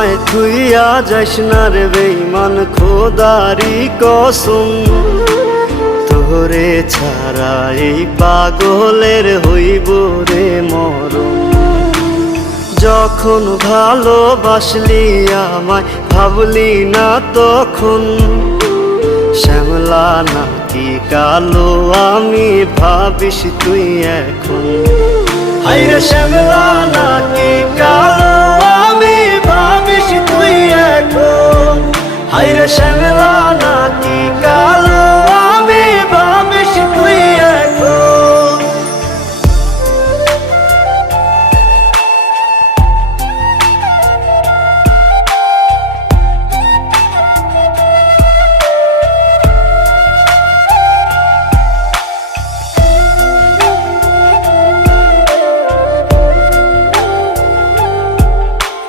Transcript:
আমায় থুইয়া যাস না রে বেঈমান, খোদারি কসম। তোরে ছাড়া এই পাগলের হইব রে মরণ। যখন ভালোবাসলি আমায় ভাবলি না তখন, শ্যামলা নাকি কালো আমি ভাবিস তুই এখন। হায়রে শ্যামলা নাকি কালো